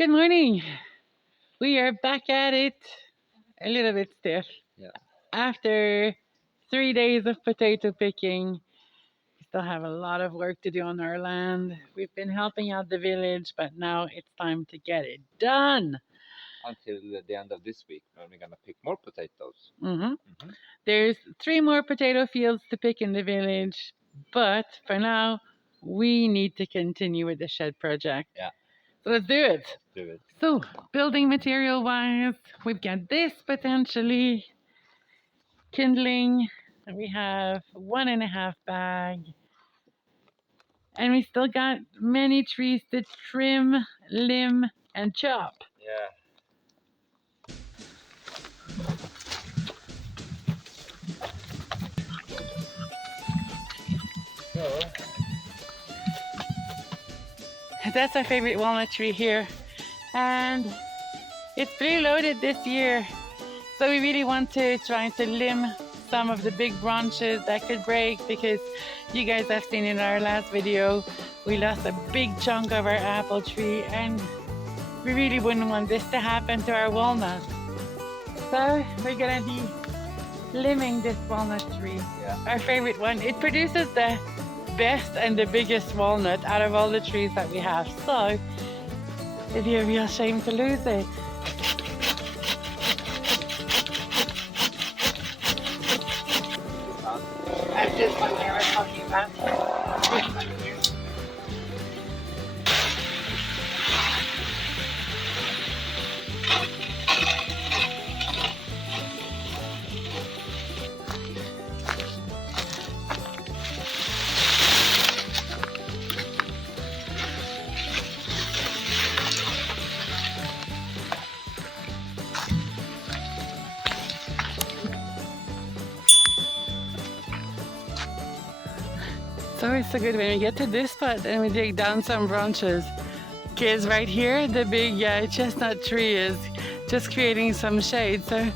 Good morning. We are back at it a little bit stiff. Yeah. After 3 days of potato picking, we still have a lot of work to do on our land. We've been helping out the village, but now it's time to get it done. Until the end of this week, when we're gonna pick more potatoes. There's 3 more potato fields to pick in the village, but for now, we need to continue with the shed project. Yeah. So let's do it. Do it. So, building material wise, we've got this potentially kindling. We have 1.5 bag. And we still got many trees to trim, limb, and chop. Yeah. So, That's our favorite walnut tree here. And it's pretty loaded this year. So we really want to try to limb some of the big branches that could break, because you guys have seen in our last video, we lost a big chunk of our apple tree and we really wouldn't want this to happen to our walnut. So we're gonna be limbing this walnut tree, our favorite one. It produces the best and the biggest walnut out of all the trees that we have. So it'd be a real shame to lose it. That's this one we were talking about. This one here. It's always so good when we get to this spot and we dig down some branches. Because right here, the big chestnut tree is just creating some shade. So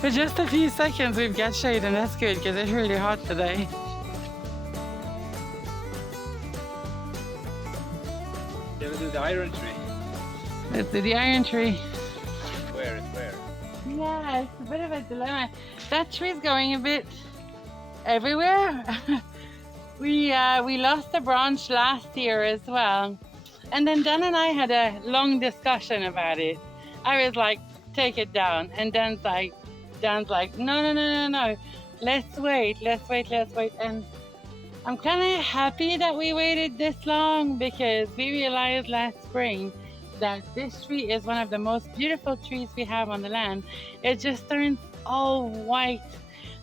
for just a few seconds, we've got shade, and that's good because it's really hot today. they will do the iron tree. Let's do the iron tree. Where? Yeah, it's a bit of a dilemma. That tree's going a bit everywhere. We lost a branch last year as well. And then Dan and I had a long discussion about it. I was like, take it down. And Dan's like, no. Let's wait. And I'm kind of happy that we waited this long, because we realized last spring that this tree is one of the most beautiful trees we have on the land. It just turns all white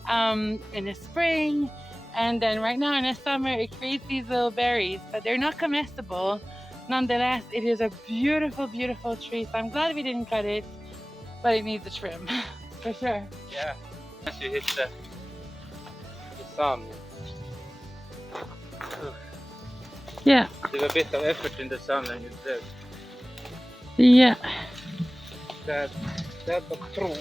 in the spring. And then right now in the summer, it creates these little berries, but they're not comestible. Nonetheless, it is a beautiful, beautiful tree. So I'm glad we didn't cut it, but it needs a trim, for sure. Yeah. Once you hit the sun. Yeah. There's a bit of effort in the sun and it's dead. Yeah. That but true.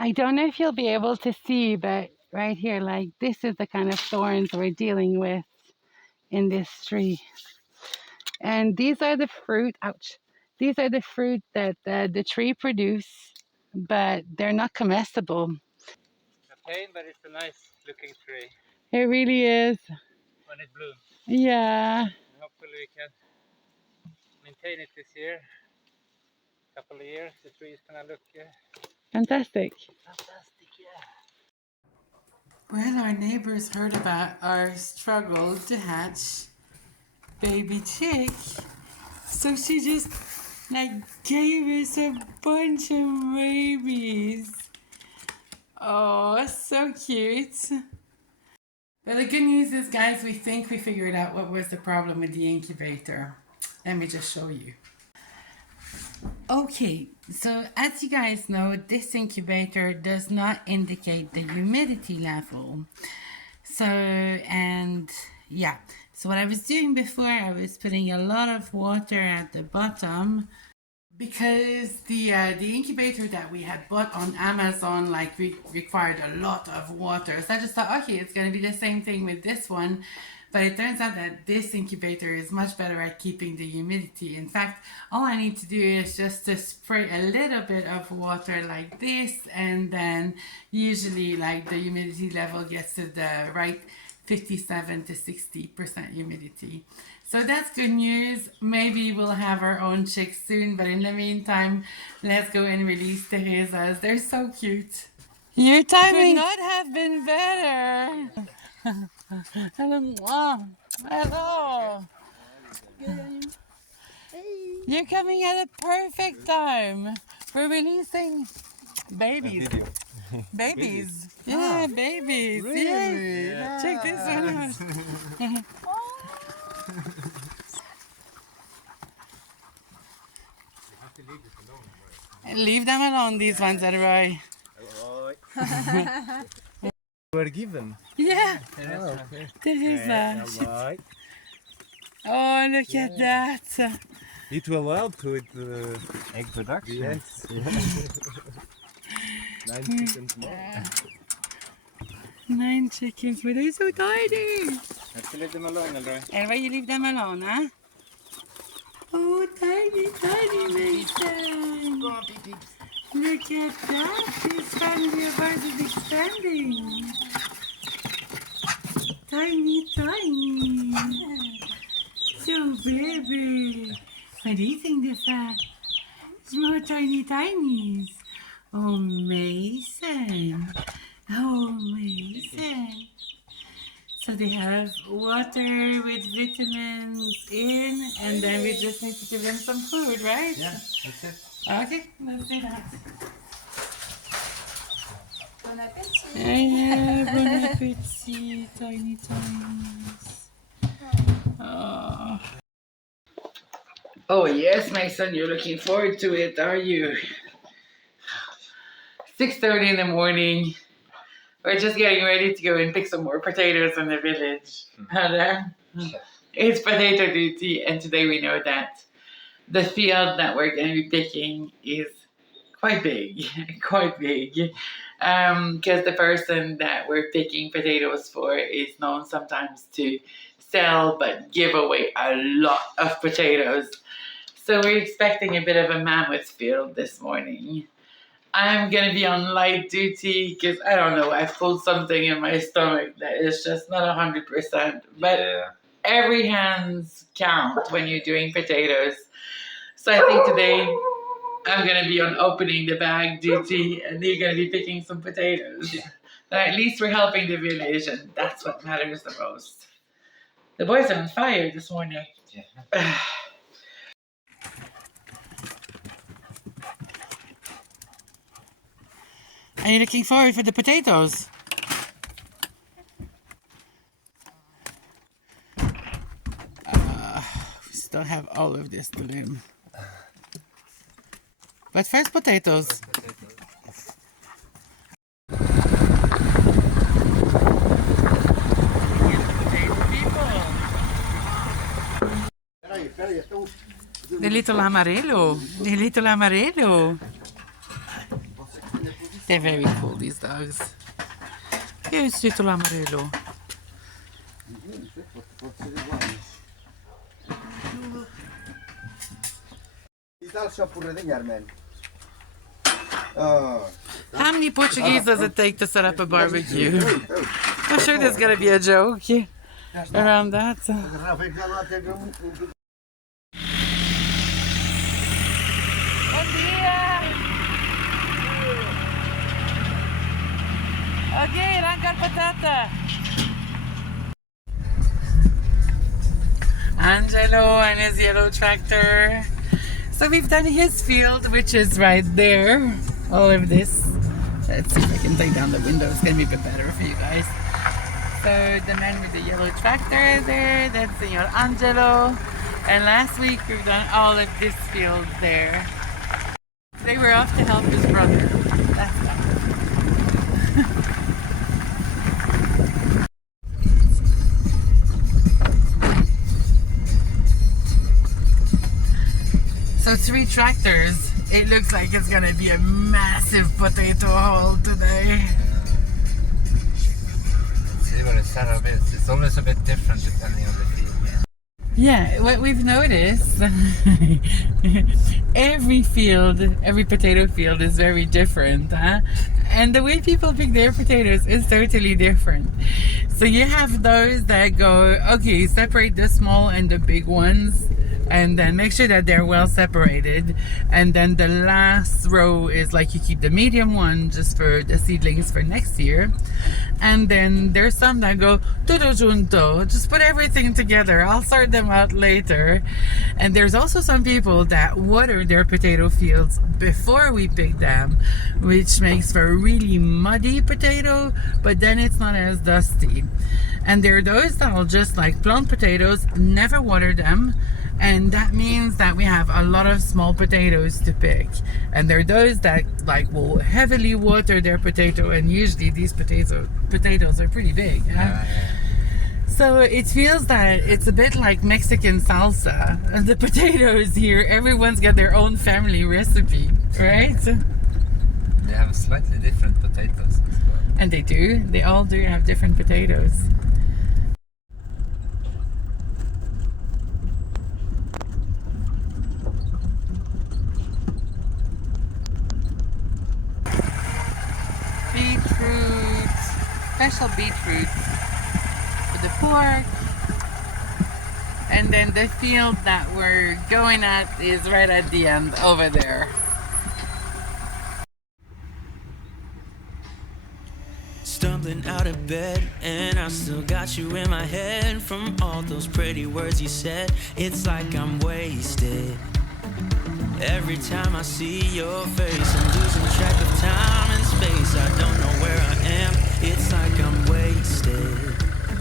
I don't know if you'll be able to see, but right here, like, this is the kind of thorns we're dealing with in this tree. And these are the fruit, ouch. These are the fruit that the tree produce, but they're not comestible. A pain, but it's a nice looking tree. It really is. When it blooms. Yeah. And hopefully we can maintain it this year. Couple of years, the tree is gonna look Fantastic. fantastic, yeah. Well, our neighbors heard about our struggle to hatch baby chick, so she just gave us a bunch of babies. Oh, so cute. But the good news is, guys, we think we figured out what was the problem with the incubator. Let me just show you. Okay, so as you guys know, this incubator does not indicate the humidity level. So what I was doing before, I was putting a lot of water at the bottom because the incubator that we had bought on Amazon required a lot of water. So I just thought, okay, it's going to be the same thing with this one. But it turns out that this incubator is much better at keeping the humidity. In fact, all I need to do is just to spray a little bit of water like this, and then usually like the humidity level gets to the right 57 to 60% humidity. So that's good news. Maybe we'll have our own chicks soon, but in the meantime, let's go and release Teresa's. They're so cute. Your timing could not have been better. Hello. Hello. You're coming at a perfect time. We're releasing babies. Babies. Yeah, babies. Really? Yeah. Check this one out. Leave them alone, these ones are right. Were given. Yeah. Oh, okay. Teresa. Right. Oh, look at that. It will help with Egg production. yes. 9 chickens more. 9 chickens, but they're so tiny. Have to leave them alone, Elroy. Elva, you leave them alone, huh? Oh, tiny Mason. Look at that. This family of ours is expanding. Tiny. So baby. What do you think this is? More tinies. Oh, Mason. So they have water with vitamins in, and then we just need to give them some food, right? Yeah, that's it. Okay, let's do that. Bon appétit. Yeah, bon appetit, tinies. Oh yes, my son, you're looking forward to it, are you? 6:30 in the morning. We're just getting ready to go and pick some more potatoes in the village. It's potato duty, and today we know that the field that we're going to be picking is quite big, because the person that we're picking potatoes for is known sometimes to sell but give away a lot of potatoes. So we're expecting a bit of a mammoth field this morning. I'm going to be on light duty because, I don't know, I pulled something in my stomach that is just not 100%. But every hands count when you're doing potatoes. So I think today I'm going to be on opening the bag duty, and you're going to be picking some potatoes. But at least we're helping the village, and that's what matters the most. The boys are on fire this morning. Yeah. Are you looking forward for the potatoes? We still have all of this to limb. But first potatoes. The little amarelo. They're very cool, these dogs. Here's little amarelo. How many Portuguese does it take to set up a barbecue? I'm sure there's gonna be a joke around that. Bom dia! Okay, arranca patata. Angelo and his yellow tractor. So we've done his field, which is right there. All of this. Let's see if I can take down the window. It's gonna be a bit better for you guys. So the man with the yellow tractor is there. That's Senor Angelo. And last week we've done all of this field there. They were off to help his brother. That's why. So 3 tractors. It looks like it's gonna be a massive potato haul today. See what the setup is. It's always a bit different depending on the field. Yeah, what we've noticed, every potato field is very different, huh? And the way people pick their potatoes is totally different. So you have those that go, okay, separate the small and the big ones, and then make sure that they're well separated. And then the last row is like you keep the medium one just for the seedlings for next year. And then there's some that go todo junto, just put everything together. I'll sort them out later. And there's also some people that water their potato fields before we pick them, which makes for a really muddy potato, but then it's not as dusty. And there are those that will just like plant potatoes, never water them, and that means that we have a lot of small potatoes to pick. And there are those that like will heavily water their potato, and usually these potatoes are pretty big. Huh? So it feels that it's a bit like Mexican salsa. And the potatoes here, everyone's got their own family recipe, right? They have slightly different potatoes as well. And they do. They all do have different potatoes. Beetroot, special beetroot for the pork. And then the field that we're going at is right at the end over there. Stumbling out of bed, and I still got you in my head. From all those pretty words you said, it's like I'm wasted. Every time I see your face, I'm losing track of time and space. I don't know where I am, it's like I'm wasted,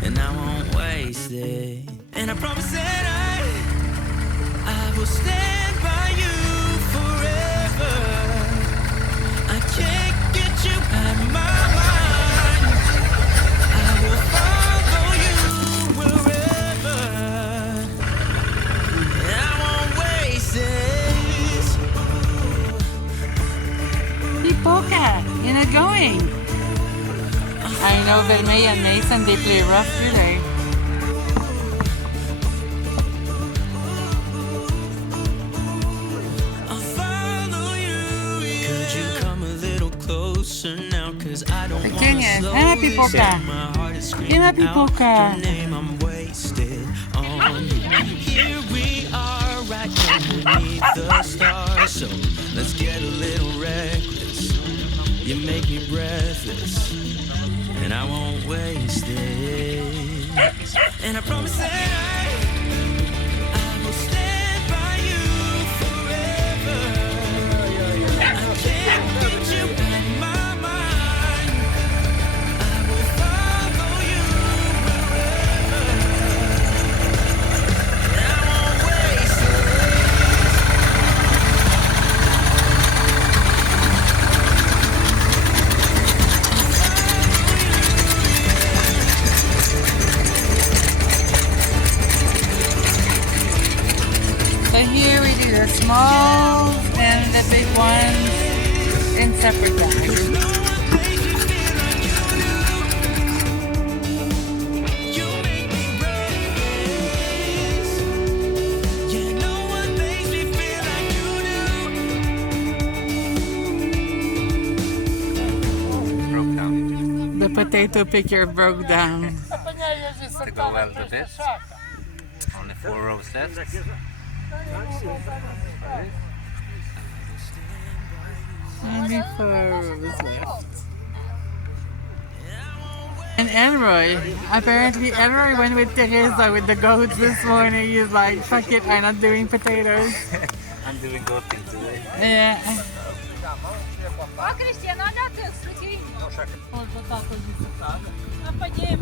and I won't waste it. And I promise that I will stand by you forever. I can't get you out of my mind. I will follow you wherever, and I won't waste it. Poca, you're not going. I know Vermeil and Mason, they play rough today. I'll follow you. Could you come a little closer now? Cause I don't want to slow happy this Poca. down. My heart is screaming Happy out Poca. your name. I'm wasted on you. Here we are right underneath the stars. So let's get a little reckless. You make me breathless, and I won't waste it. And I promise that I will stand by you forever. I can't get you out of my mind. I will follow you wherever, and I won't waste it. So here we do the small and the big ones in separate bags. No one makes me feel like you do. You make me breathless. Yeah, no one makes me feel like you do. Broke down. The potato picker broke down. To go well with this. Only 4 rows left. Only 4 rows left. And Elroy, apparently Elroy went with Teresa with the goats this morning. He's like, fuck it, I'm not doing potatoes. I'm doing goating today. Yeah. Ó, Cristiano, olha teu suquinho. Vou botar a coisa ensopada. Apanhei.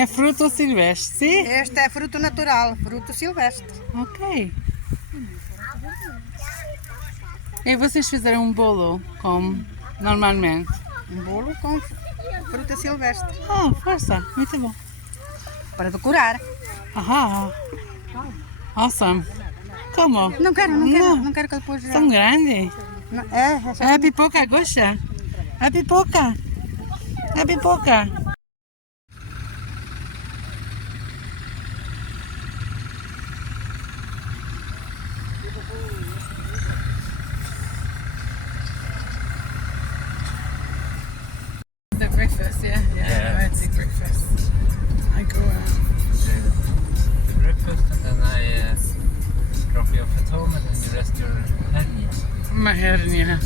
É fruto silvestre, sim? Este é fruto natural, fruto silvestre. Ok. E vocês fizeram um bolo como normalmente? Um bolo com fruta silvestre. Ah, força, muito bom. Para decorar. Aham. Awesome. Como? Não quero que depois já... Tão grande? Não, é só... A pipoca gosta? A pipoca? A pipoca? The breakfast, yeah, I take breakfast. I go The breakfast and then I drop you off at home and then you rest your hernia. my hernia.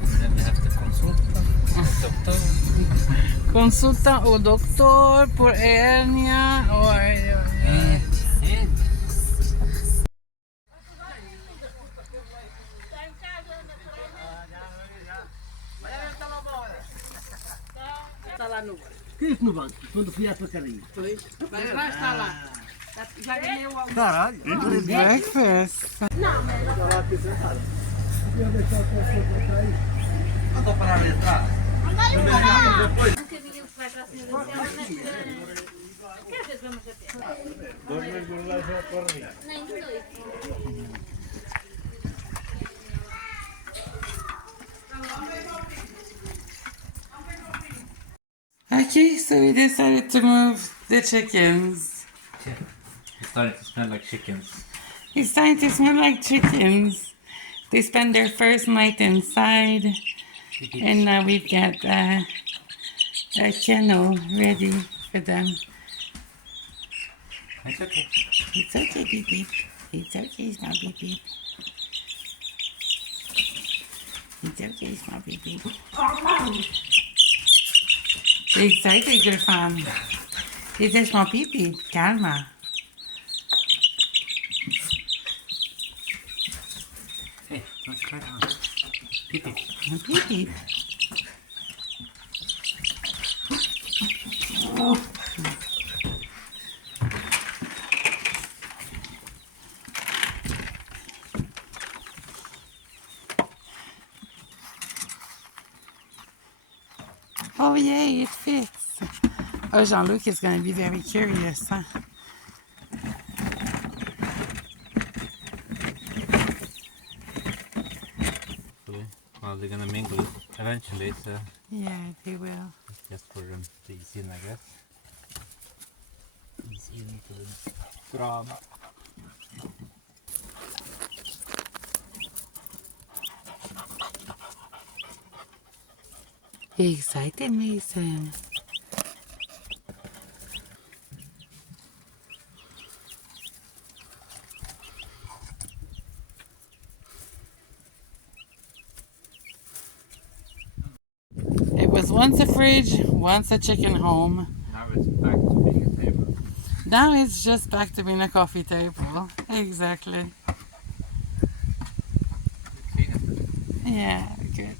And then you have to consult the doctor. Consulta o doctor por hernia. Oi, oi, oi. Escrito no banco, quando fui à tua carinha. Mas lá está lá. Já ganhei o almoço. Caralho. Breakfast. Anda para ali atrás. Okay, so we decided to move the chickens. It's starting to smell like chickens. It's starting to smell like chickens. They spent their first night inside, and now we've got a kennel ready for them. It's okay. It's okay, beep beep. It's okay, small beep beep. It's okay, small beep beep. Excited, good fun. It's a small beep beep. Calma. Hey, don't cry down. Pee-pee. Beep beep. Oh yay, it fits. Oh, Jean-Luc is going to be very curious, huh? Well, they're gonna mingle eventually, so Yeah, they will. it's just for them to ease in, I guess. Ease into the drama. Excited, Mason. It was once a fridge, once a chicken home. Now it's back to being a table. Now it's just back to being a coffee table. Exactly. Clean it. Yeah, good.